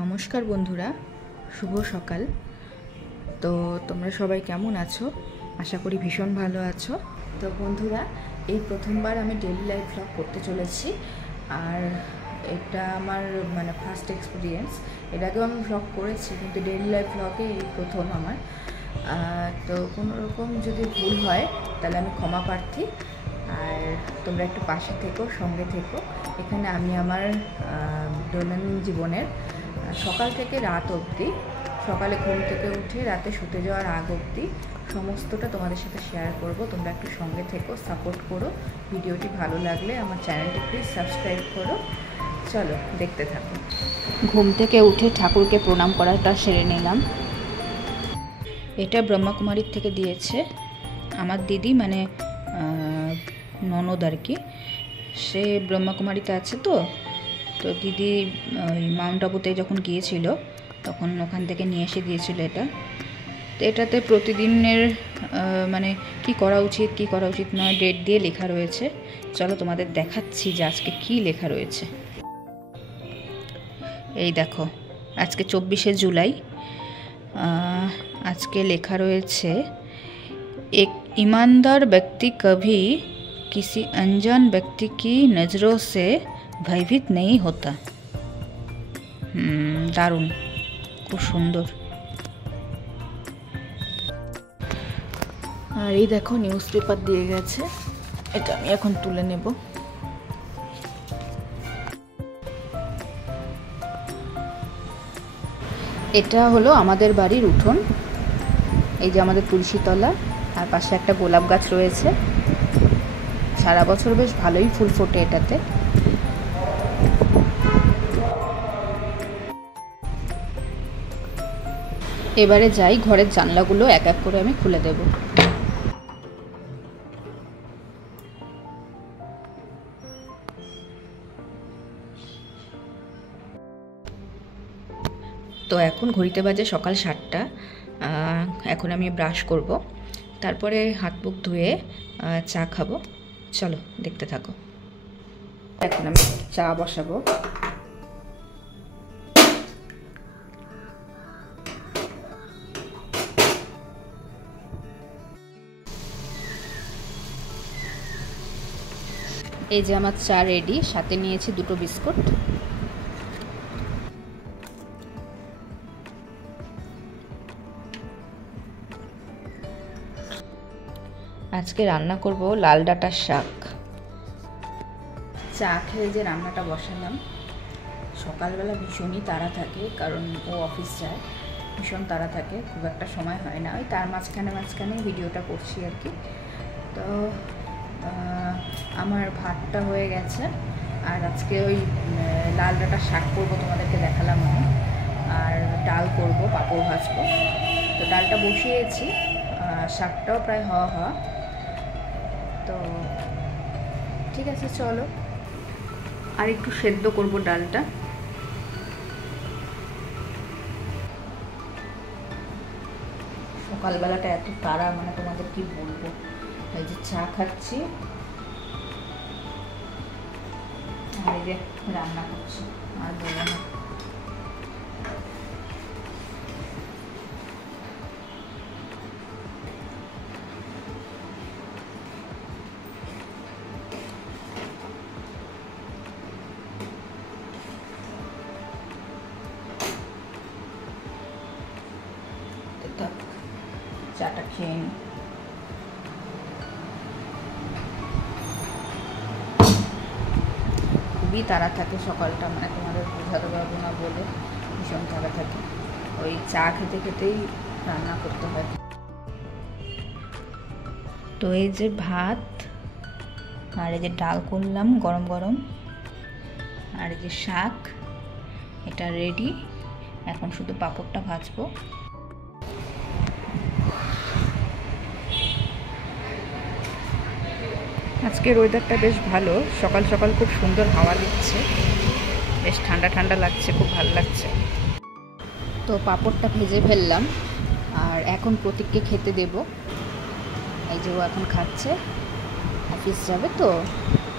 নমস্কার বন্ধুরা, শুভ সকাল। তো তোমরা সবাই কেমন আছো? আশা করি ভীষণ ভালো আছো। তো বন্ধুরা, এই প্রথমবার আমি ডেইলি লাইফ ভ্লগ করতে চলেছি, আর এটা আমার ফার্স্ট এক্সপিরিয়েন্স। এর আগেও আমি ভ্লগ করেছি, কিন্তু ডেইলি লাইফ ভ্লগে এই প্রথম আমার। তো কোনো রকম যদি ভুল হয় তাহলে আমি ক্ষমা প্রার্থী, আর তোমরা একটু পাশে থেকো, সঙ্গে থেকো। এখানে আমি আমার দৈনন্দিন জীবনের সকাল থেকে রাত অবধি, সকালে ঘুম থেকে উঠে রাতে শুতে যাওয়ার আগ অবধি সমস্তটা তোমাদের সাথে শেয়ার করব। তোমরা একটু সঙ্গে থেকো, সাপোর্ট করো। ভিডিওটি ভালো লাগলে আমার চ্যানেলটি প্লিজ সাবস্ক্রাইব করো। চলো দেখতে থাকো। ঘুম থেকে উঠে ঠাকুরকে প্রণাম করাটা সেরে নিলাম। এটা ব্রহ্মাকুমারীর থেকে দিয়েছে আমার দিদি, ননদ আর কি। সে ব্রহ্মাকুমারীতে আছে। তো দিদি ওই মাউন্ট আবুতে যখন গিয়েছিল তখন ওখান থেকে নিয়ে এসে দিয়েছিল এটা। তো এটাতে প্রতিদিনের কি করা উচিত কি করা উচিত নয় ডেট দিয়ে লেখা রয়েছে। চলো তোমাদের দেখাচ্ছি যে আজকে কি লেখা রয়েছে। এই দেখো, আজকে 24শে জুলাই। আজকে লেখা রয়েছে, এক ईमानदार व्यक्ति कभी किसी अनजान व्यक्ति की नज़रों से भयभीत नहीं होता। দারুণ, খুব সুন্দর। আর এই দেখো, নিউজ পেপার দিয়ে গেছে, এটা আমি এখন তুলে নেব। এটা হলো আমাদের বাড়ির উঠোন। এই যে আমাদের তুলসীতলা, আর পাশে একটা গোলাপ গাছ রয়েছে। সারা বছর বেশ ভালোই ফুল ফোটে এটাতে। এবারে যাই, ঘরের জানলাগুলো এক এক করে আমি খুলে দেব। তো এখন ঘড়িতে বাজে সকাল 7টা। এখন আমি ব্রাশ করব, তারপরে হাত মুখ ধুয়ে চা খাবো। চলো দেখতে থাকো। এখন আমি চা বসাবো। এই যে আমার চা রেডি, সাথে নিয়েছি 2টো বিস্কুট। আজকে রান্না করব লাল ডাঁটার শাক। চা খেয়ে যে রান্নাটা বসালাম, সকালবেলা ভীষণই তাড়া থাকে, কারণ ও অফিস যায়, ভীষণ তাড়া থাকে, খুব একটা সময় হয় না। ওই তার মাঝখানে ভিডিওটা করছি আর কি। তো আমার ভাতটা হয়ে গেছে, আর আজকে ওই লাল ডাঁটার শাক করবো, তোমাদেরকে দেখালাম আমি। আর ডাল করব, পাঁপড় ভাজবো। তো ডালটা বসিয়েছি, শাকটাও প্রায় হওয়া। তো ঠিক আছে, চলো আর একটু সেদ্ধ করব ডালটা। সকালবেলাটা এত তাড়া, তোমাদের কি বলবো। এই যে চা খাচ্ছি, আর এই যে রান্না করছি, আর বলবো না। চাটা খেয়ে নিই। খুবই তাড়া থাকে সকালটা, তোমাদের বোঝাতে পারবো না বলে, ভীষণ তাড়া থাকে। ওই চা খেতে খেতেই রান্না করতে হয়। তো এই যে ভাত, আর এই যে ডাল করলাম গরম গরম, আর এই যে শাক, এটা রেডি। এখন শুধু পাঁপড়টা ভাজবো। আজকের ওয়েদারটা বেশ ভালো, সকাল সকাল খুব সুন্দর হাওয়া দিচ্ছে, বেশ ঠান্ডা ঠান্ডা লাগছে, খুব ভালো লাগছে। তো পাঁপড়টা ভেজে ফেললাম, আর এখন প্রতীককে খেতে দেব। এই যে ও এখন খাচ্ছে, অফিস যাবে তো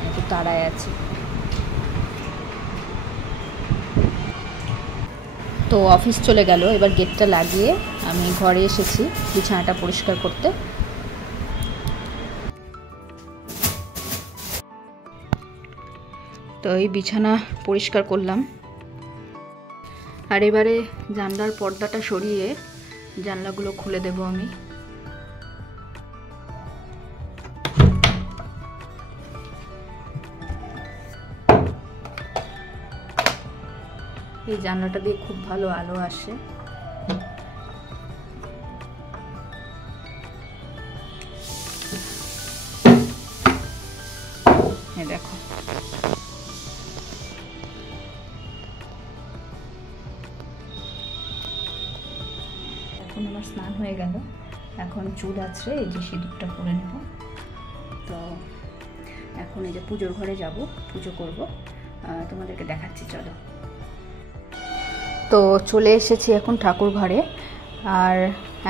একটু তাড়ায় আছে। তো অফিস চলে গেল, এবার গেটটা লাগিয়ে আমি ঘরে এসেছি বিছানাটা পরিষ্কার করতে। তো এই বিছানা পরিষ্কার করলাম, আর এবারে জানলার পর্দাটা সরিয়ে জানলাগুলো খুলে দেব আমি। এই জানলাটা দিয়ে খুব ভালো আলো আসে। এই দেখো, এখন আমার স্নান হয়ে গেল, এখন চুল আছে, এই যে সিঁদুরটা পরে নেব। তো এখন এই যে পুজোর ঘরে যাব, পুজো করব, তোমাদেরকে দেখাচ্ছি, চলো। তো চলে এসেছি এখন ঠাকুর ঘরে, আর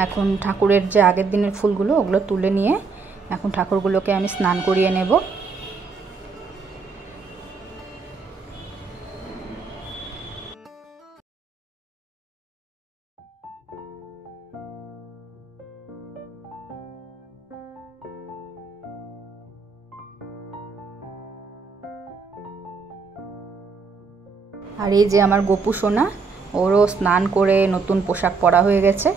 এখন ঠাকুরের যে আগের দিনের ফুলগুলো ওগুলো তুলে নিয়ে এখন ঠাকুরগুলোকে আমি স্নান করিয়ে নেব। আর এই যে আমার গোপু সোনা, ওরও স্নান করে নতুন পোশাক পরা হয়ে গেছে।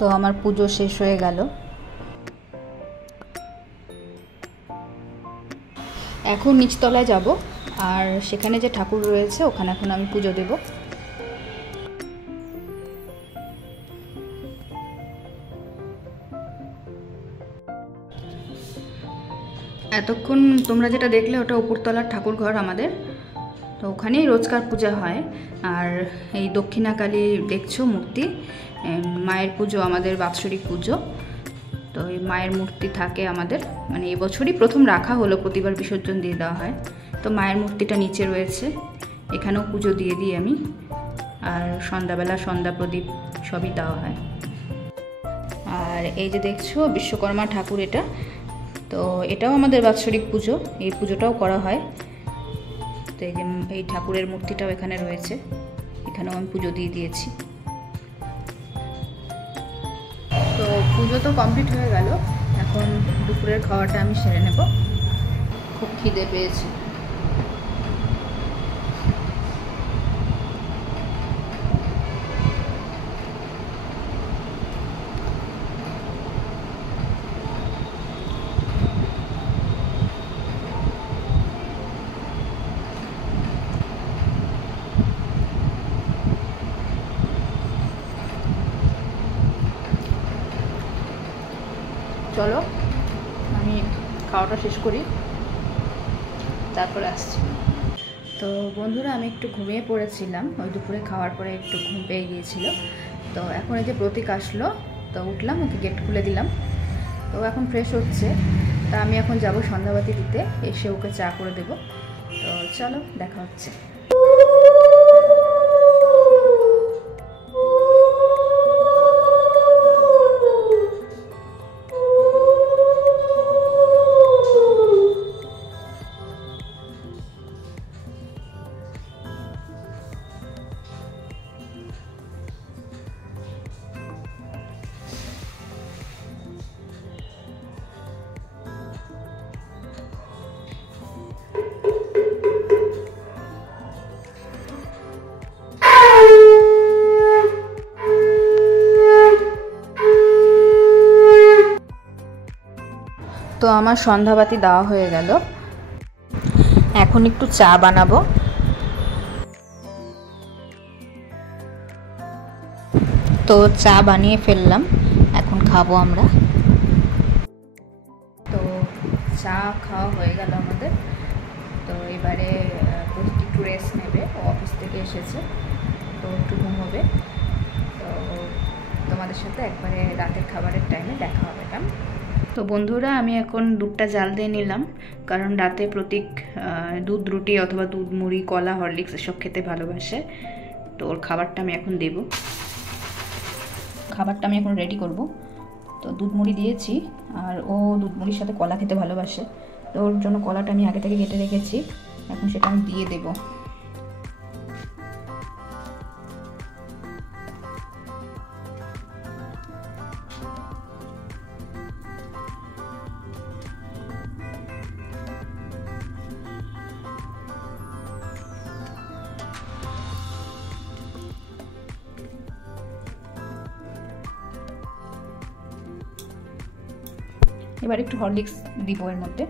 তো আমার পুজো শেষ হয়ে গেল, এখন নিচতলায় যাব, আর সেখানে যে ঠাকুর রয়েছে ওখানে এখন আমি পুজো দেব। এতক্ষণ তোমরা যেটা দেখলে ওটা উপরতলার ঠাকুর ঘর আমাদের, তো ওখানেই রোজকার পূজা হয়। আর এই দক্ষিণাকালী দেখছো মূর্তি, মায়ের পুজো, আমাদের বাৎসরিক পুজো। তো এই মায়ের মূর্তি থাকে আমাদের, মানে এবছরই প্রথম রাখা হলো, প্রতিবার বিসর্জন দিয়ে দেওয়া হয়। তো মায়ের মূর্তিটা নিচে রয়েছে, এখানেও পুজো দিয়ে দিই আমি, আর সন্ধ্যাবেলা সন্ধ্যা প্রদীপ সবই দেওয়া হয়। আর এই যে দেখছো বিশ্বকর্মা ঠাকুর, এটা তো এটাও আমাদের বাৎসরিক পুজো, এই পুজোটাও করা হয়। তো এই যে এই ঠাকুরের মূর্তিটাও এখানে রয়েছে, এখানেও আমি পুজো দিয়ে দিয়েছি। তো পুজো তো কমপ্লিট হয়ে গেল, এখন দুপুরের খাওয়াটা আমি সেরে নেব, খুব খিদে পেয়েছি। চলো আমি খাওয়াটা শেষ করি, তারপরে আসছি। তো বন্ধুরা, আমি একটু ঘুমিয়ে পড়েছিলাম, ওই দুপুরে খাওয়ার পরে একটু ঘুম পেয়ে গিয়েছিল। তো এখন এই যে প্রতীক আসলো, তো উঠলাম, ওকে গেট খুলে দিলাম। তো এখন ফ্রেশ হচ্ছে, তা আমি এখন যাব সন্ধ্যাবাতি দিতে, এসে ওকে চা করে দেব। তো চলো দেখা হচ্ছে। তো আমার সন্ধ্যাবাতি দেওয়া হয়ে গেল, এখন একটু চা বানাবো। তো চা বানিয়ে ফেললাম, এখন খাবো আমরা। খাওয়া হয়ে গেল আমাদের। তো এবারে প্রতীক একটু রেস্ট নেবে, ও অফিস থেকে এসেছে, তো একটু ঘুমোবে। তো তোমাদের সাথে একবারে রাতের খাবারের টাইমে দেখা হবে। কেমন? তো বন্ধুরা, আমি এখন দুধটা জাল দিয়ে নিলাম, কারণ রাতে প্রতীক দুধ রুটি অথবা দুধ মুড়ি, কলা, হরলিক্স এসব খেতে ভালোবাসে। তো ওর খাবারটা আমি এখন দেব। খাবারটা আমি এখন রেডি করব। তো দুধ মুড়ি দিয়েছি, আর ও দুধ মুড়ির সাথে কলা খেতে ভালোবাসে। তো ওর জন্য কলাটা আমি আগে থেকে কেটে রেখেছি, এখন সেটা আমি দিয়ে দেবো। এবার একটু হরলিক্স দিব এর মধ্যে।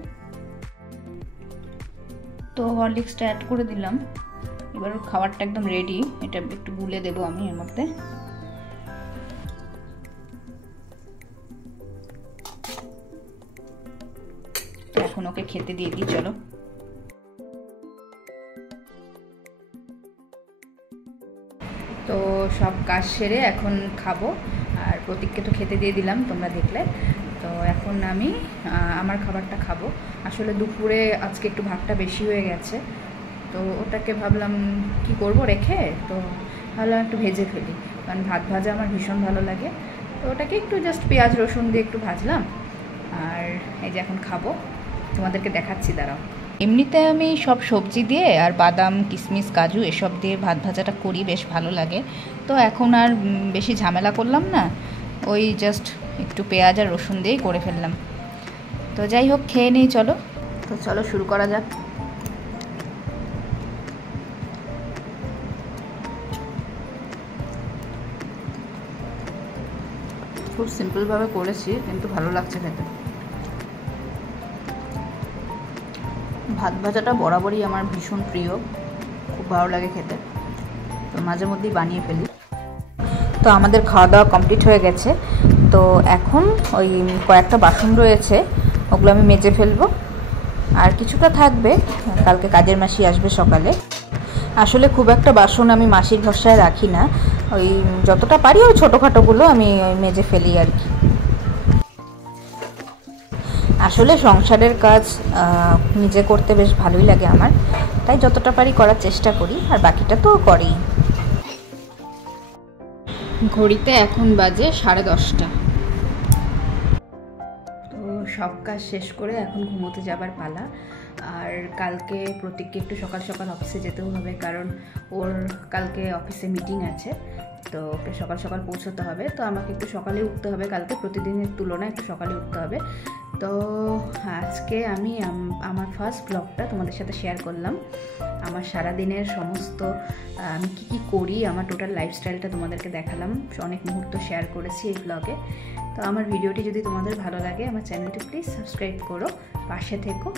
তো হরলিক্সটা অ্যাড করে দিলাম। এবার খাবারটা একদম রেডি, এটা একটু গুলে দেবো আমি এর মধ্যে। তো এখন ওকে খেতে দিয়ে দিই, চলো। তো সব কাজ সেরে এখন খাবো, আর প্রতীককে তো খেতে দিয়ে দিলাম, তোমরা দেখলে। তো এখন আমি আমার খাবারটা খাবো। আসলে দুপুরে আজকে একটু ভাতটা বেশি হয়ে গেছে, তো ওটাকে ভাবলাম কি করব রেখে, তো ভাবলাম একটু ভেজে ফেলি, কারণ ভাত ভাজা আমার ভীষণ ভালো লাগে। তো ওটাকে একটু জাস্ট পেঁয়াজ রসুন দিয়ে একটু ভাজলাম, আর এই যে এখন খাবো, তোমাদেরকে দেখাচ্ছি, দাঁড়াও। এমনিতে আমি সব সবজি দিয়ে আর বাদাম, কিশমিশ, কাজু এসব দিয়ে ভাত ভাজাটা করি, বেশ ভালো লাগে। তো এখন আর বেশি ঝামেলা করলাম না, ওই জাস্ট একটু পেঁয়াজ আর রসুন দিয়েই করে ফেললাম। তো যাই হোক, খেয়ে নিই চলো। তো চলো শুরু করা যাক। খুব সিম্পলভাবে করেছি, কিন্তু ভালো লাগছে খেতে। ভাত ভাজাটা বরাবরই আমার ভীষণ প্রিয়, খুব ভালো লাগে খেতে, তো মাঝে মধ্যেই বানিয়ে ফেলি। তো আমাদের খাওয়া দাওয়া কমপ্লিট হয়ে গেছে। তো এখন ওই কয়েকটা বাসন রয়েছে, ওগুলো আমি মেজে ফেলবো, আর কিছুটা থাকবে, কালকে কাজের মাসি আসবে সকালে। আসলে খুব একটা বাসন আমি মাসির ভরসায় রাখি না, ওই যতটা পারি ওই ছোটোখাটোগুলো আমি ওই মেজে ফেলি আর কি। আসলে সংসারের কাজ নিজে করতে বেশ ভালোই লাগে আমার, তাই যতটা পারি করার চেষ্টা করি, আর বাকিটা তো করি। ঘড়িতে এখন বাজে 10:30। তো সব কাজ শেষ করে এখন ঘুমোতে যাবার পালা। আর কালকে প্রতীককে একটু সকাল সকাল অফিসে যেতেও হবে, কারণ ওর কালকে অফিসে মিটিং আছে, তো ওকে সকাল সকাল পৌঁছতে হবে। তো আমাকে একটু সকালে উঠতে হবে, কালকে প্রতিদিনের তুলনায় একটু সকালে উঠতে হবে। তো আজকে আমি আমার ফার্স্ট ব্লগটা তোমাদের সাথে শেয়ার করলাম। আমার সারাদিনের সমস্ত আমি কী করি, আমার টোটাল লাইফস্টাইলটা তোমাদেরকে দেখালাম, অনেক মুহূর্ত শেয়ার করেছি এই ব্লগে। তো আমার ভিডিওটি যদি তোমাদের ভালো লাগে, আমার চ্যানেলটি প্লিজ সাবস্ক্রাইব করো, পাশে থেকো।